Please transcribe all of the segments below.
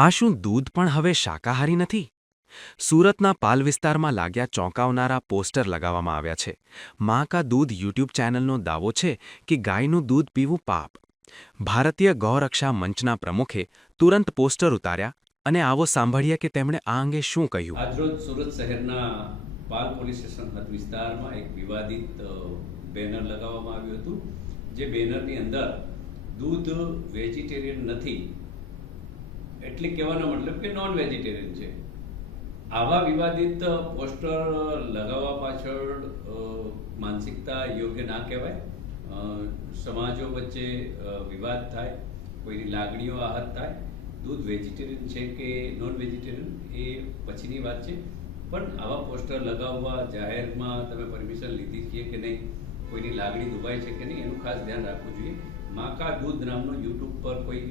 આ શું દૂધ પણ હવે શાકાહારી નથી? સુરતના પાલ વિસ્તારમાં લાગ્યા ચોંકાવનારા પોસ્ટર લગાવવામાં આવ્યા છે. મા કા દૂધ યુટ્યુબ ચેનલનો દાવો છે કે ગાયનું દૂધ પીવું પાપ. ભારતીય ગૌરક્ષા મંચના પ્રમુખે તુરંત પોસ્ટર ઉતાર્યા અને આવો સાંભળીએ કે તેમણે આ અંગે શું કહ્યું. આજરોજ સુરત શહેરના પાલ પોલીસ સ્ટેશન હદ વિસ્તારમાં એક વિવાદિત બેનર લગાવવામાં આવ્યું હતું. જે બેનરની અંદર દૂધ વેજીટેરિયન નથી એટલે કહેવાનો મતલબ કે નોન વેજીટેરિયન છે. આવા વિવાદિત પોસ્ટર લગાવવા પાછળ માનસિકતા યોગ્ય ના કહેવાય. સમાજો વચ્ચે વિવાદ થાય, કોઈની લાગણીઓ આહત થાય. દૂધ વેજીટેરિયન છે કે નોન વેજીટેરિયન એ પછીની વાત છે, પણ આવા પોસ્ટર લગાવવા જાહેરમાં તમે પરમિશન લીધી છે કે નહીં, કોઈની લાગણી દુભાય છે કે નહીં, એનું ખાસ ધ્યાન રાખવું જોઈએ. મા કા દૂધ નામનો યુટ્યુબ પર કોઈ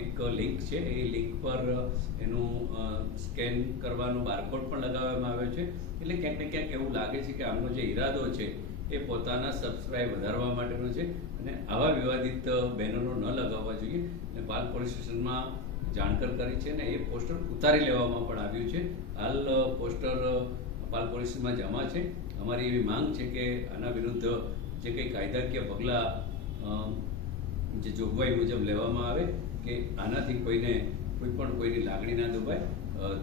એક લિંક છે, એ લિંક પર એનું સ્કેન કરવાનો બારકોડ પણ લગાવવામાં આવ્યો છે. એટલે ક્યાંક ને ક્યાંક એવું લાગે છે કે આમનો જે ઈરાદો છે એ પોતાના સબસ્ક્રાઇબ વધારવા માટેનો છે અને આવા વિવાદિત બેનરો ન લગાવવા જોઈએ. અને પાલ પોલીસ સ્ટેશનમાં જાણકાર કરી છે અને એ પોસ્ટર ઉતારી લેવામાં પણ આવ્યું છે. હાલ પોસ્ટર પાલ પોલીસમાં જમા છે. અમારી એવી માંગ છે કે આના વિરુદ્ધ જે કંઈ કાયદાકીય પગલાં જે જોગવાઈ મુજબ લેવામાં આવે કે આનાથી કોઈની લાગણી ના દુભાય.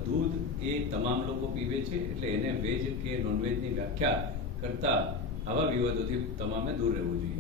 દૂધ એ તમામ લોકો પીવે છે, એટલે એને વેજ કે નોનવેજની વ્યાખ્યા કરતાં આવા વિવાદોથી તમામે દૂર રહેવું જોઈએ.